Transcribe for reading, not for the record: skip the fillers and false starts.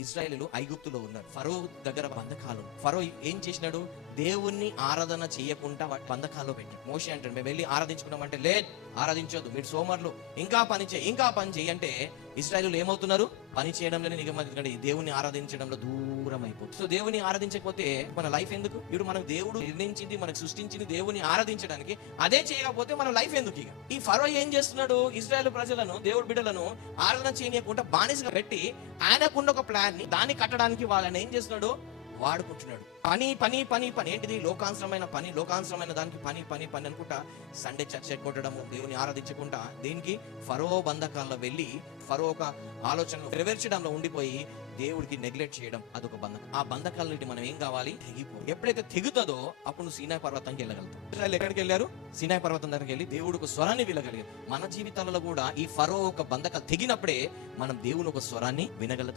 ఇశ్రాయేలీయులు ఐగుప్తులో ఉన్నారు. ఫరో దగ్గర బంధకాలు. ఫరో ఏం చేసినాడు? దేవుణ్ణి ఆరాధన చేయకుండా బంధకాల్లో పెట్టాడు. మోషే అంటాడు, మేము వెళ్ళి ఆరాధించుకున్నామంటే, లేదు ఆరాధించొద్దు, మీరు సోమరులు, ఇంకా పని చేయి అంటే ఇశ్రాయేలీయులు ఏమవుతున్నారు? పని చేయడంలోనే నిగమని దేవుని ఆరాధించడంలో దూరం అయిపోతుంది. సో దేవుని ఆరాధించకపోతే మన లైఫ్ ఎందుకు? ఇప్పుడు మనకు దేవుడు నిర్ణయించింది, మనకు సృష్టించింది దేవుని ఆరాధించడానికి. అదే చేయకపోతే మన లైఫ్ ఎందుకు? ఇక ఈ ఫరో ఏం చేస్తున్నాడు? ఇశ్రాయేలు ప్రజలను, దేవుడి బిడ్డలను ఆరాధన చేయకుండా బానిసగా పెట్టి ఆయనకున్న ఒక ప్లాన్ ని దాన్ని కట్టడానికి వాళ్ళని ఏం చేస్తున్నాడు? వాడుకుంటున్నాడు. పని పని పని పని ఏంటిది? లోకాంశమైన పని, లోకాంశమైన దానికి పని పని పని అనుకుంటా సండే చర్చ కొట్టడము, దేవుని ఆరాధించకుండా దీనికి ఫరో బంధకాల్లో వెళ్ళి ఫరో ఒక ఆలోచనలు నెరవేర్చడంలో ఉండిపోయి దేవుడికి నెగ్లెక్ట్ చేయడం, అదొక బంధకం. ఆ బంధకాల నుండి మనం ఏం కావాలి? తెగిపో. ఎప్పుడైతే తెగుతుందో అప్పుడు నువ్వు సీనాయి పర్వతానికి వెళ్ళగలుగుతావు. ఇశ్రాయేలు ఎక్కడికి వెళ్ళారు? సీనాయి పర్వతం దగ్గరికి వెళ్ళి దేవుడు ఒక స్వరాన్ని వినగలిగారు. మన జీవితాలలో కూడా ఈ ఫరో ఒక బంధకాలు తెగినప్పుడే మనం దేవుని ఒక స్వరాన్ని వినగలుగుతాం.